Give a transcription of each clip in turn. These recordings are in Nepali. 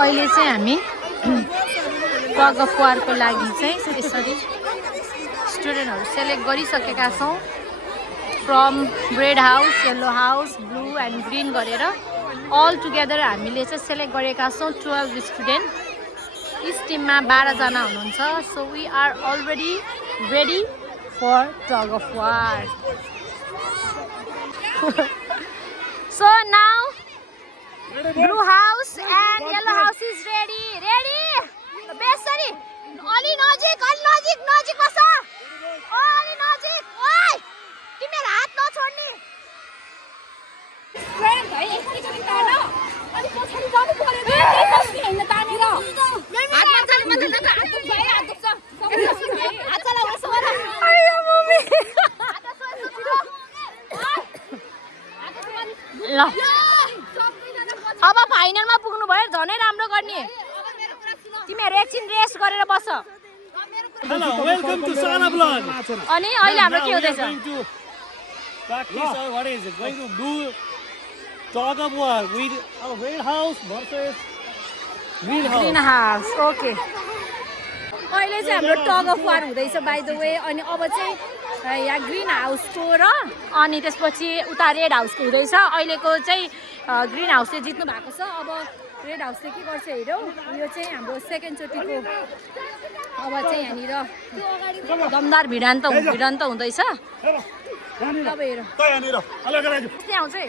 अहिले चाहिँ हामी टग अफ वारको लागि चाहिँ यसरी स्टुडेन्टहरू सेलेक्ट गरिसकेका छौँ from red house, yellow house, blue and green गरेर अल टुगेदर हामीले चाहिँ सेलेक्ट गरेका छौँ 12 स्टुडेन्ट। इस टिममा 12 जना हुनुहुन्छ। So we are already ready for tug of war. So now blue house and yellow house is ready. Ready? Besari. Ali नजिक बस। Ali नजिक। ओइ! तिम्रो हात नछोड्नी। फ्रेन्ड भाइ एकैचोटी तान। अनि पछाडी जानु पर्यो नि। बस्ने हैन तानेर। हातमा खाली मात्र न हात दुख्छ है, हात दुख्छ। हात चलाउ यसो गर। आयो मम्मी। ल अब फाइनलमा पुग्नु भयो झनै राम्रो गर्ने। तिमीहरू एकछिन रेस्ट गरेर बस। Hello, welcome to Sana Vlog. अनि अहिले हाम्रो के हुँदैछ? Practice or what is it? Going to do tug of war with our red house versus green house. Green house. Okay. अहिले चाहिँ हाम्रो टग अफ वार हुँदैछ बाइ द वे। अनि अब चाहिँ यहाँ ग्रिन हाउसको र अनि त्यसपछि उता रेड हाउसको हुँदैछ। अहिलेको चाहिँ ग्रिन हाउसले जित्नु भएको छ। अब रेड हाउसले के गर्छ हेरौँ। यो चाहिँ हाम्रो सेकेन्डचोटिको अब चाहिँ यहाँनिर दमदार भिडान्त हुँदैछ। अब हेरौँ कस्तै आउँछ है।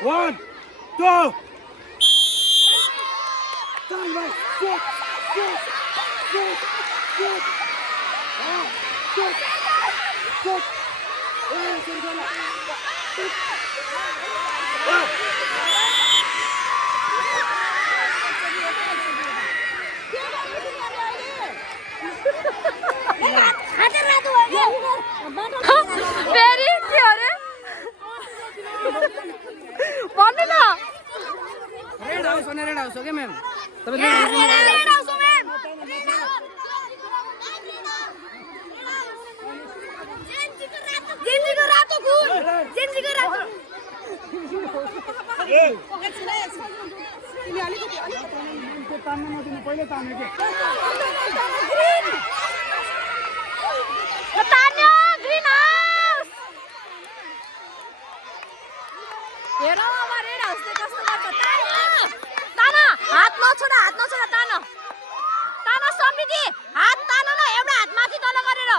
1, 2. फेरि के अरे भन्नु न। रेड हाउस हो क्या म्याम? हेरौँ अब रेड हाउसले कस्तो गर्छ। तान हात नछोड तान समृद्धि हात तान न, एउटा हात माथि तल गरेर।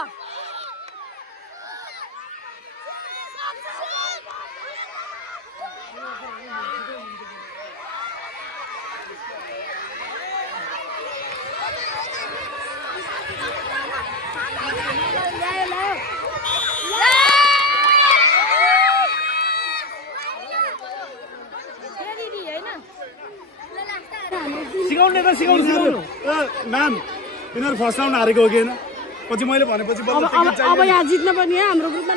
सिकाउनु म्याम यिनीहरू फर्स्ट राउन्ड हारेको हो कि होइन? पछि मैले भनेपछि अब यहाँ जित्न पनि हाम्रो ग्रुपमा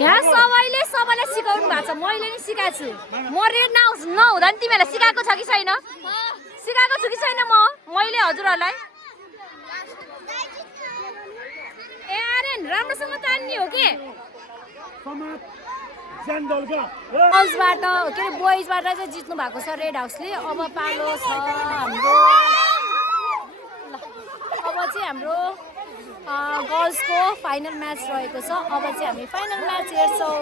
यहाँ सबैले सिकाउनु भएको छ। मैले नि सिकाएको छु। म रेड नहुँदा नि तिमीहरूलाई सिकाएको छ कि छैन? सिकाएको छु कि छैन मैले हजुरहरूलाई? ए आर्यन राम्रोसँग तान्ने हो कि? गर्ल्सबाट के अरे बोइजबाट चाहिँ जित्नु भएको छ रेड हाउसले। अब पालो छ हाम्रो। अब चाहिँ हाम्रो गर्ल्सको फाइनल म्याच रहेको छ। अब चाहिँ हामी फाइनल म्याच हेर्छौँ।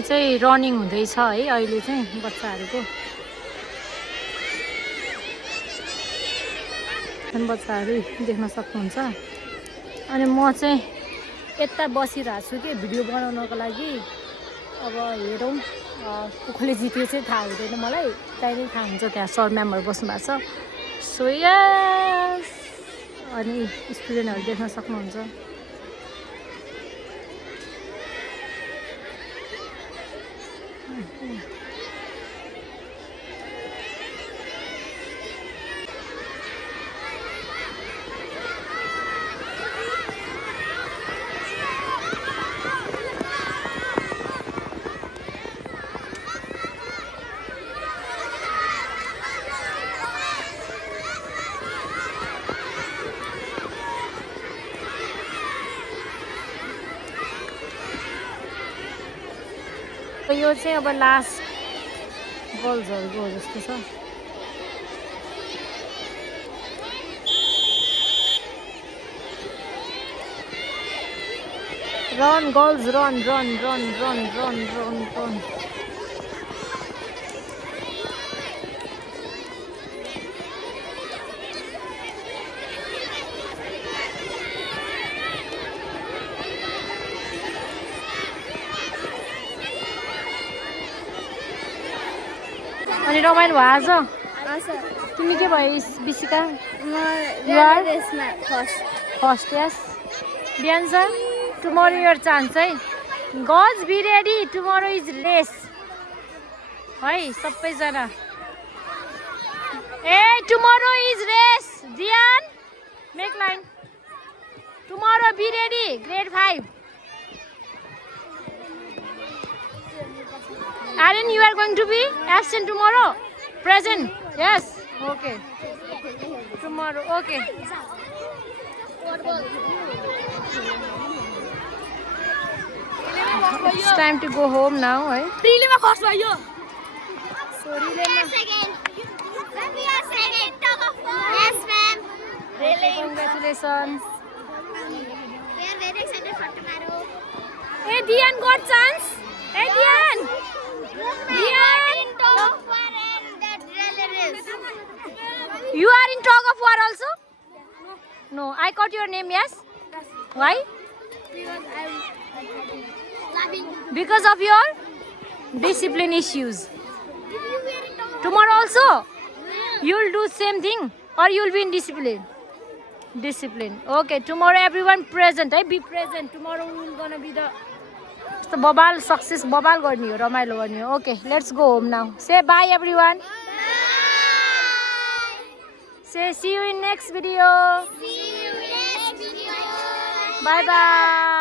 यहाँ चाहिँ रनिङ हुँदैछ है अहिले चाहिँ बच्चाहरूको बच्चाहरू देख्न सक्नुहुन्छ अनि म चाहिँ यता बसिरहेको छु कि भिडियो बनाउनको लागि अब हेरौँ कसले जित्यो चाहिँ थाहा हुँदैन मलाई त्यहीँ थाहा हुन्छ त्यहाँ सर म्यामहरू बस्नु भएको छ सो यस अनि स्टुडेन्टहरू देख्न सक्नुहुन्छ यो चाहिँ अब लास्ट गर्ल्सहरूको जस्तो छ run girls run run run run run run run अनि रमाइलो भयो आज तिमी के भयो बिसिका फर्स्ट यस बिहान टुमोरो योर चान्स है girls be ready tomorrow is race है सबैजना ए टुमोरो इज रेस दियान make line tomorrow be ready grade 5 Aaron, you are going to be absent tomorrow? Present? Yes? Okay. Tomorrow, okay. It's time to go home now, right? Really, my first one, yo. Sorry, Second. We are second. Talk of war. Yes, ma'am. Really? Congratulations. We are very excited for tomorrow. Hey, Dian got chance? Hey, Dian! Dian! Talk of war and the drill race. You are in tug of war also? No. I got your name, yes? Why? Because I'm laughing. Because of your discipline issues. Tomorrow also? You'll do same thing or you'll be in discipline? Discipline. Okay, tomorrow everyone present. Be present. Tomorrow we're gonna be the bobal success. Bobal garni ho, ramailo garni ho. Okay, let's go home now. Say bye everyone. Bye. Say see you in next video. See you next video. Bye bye.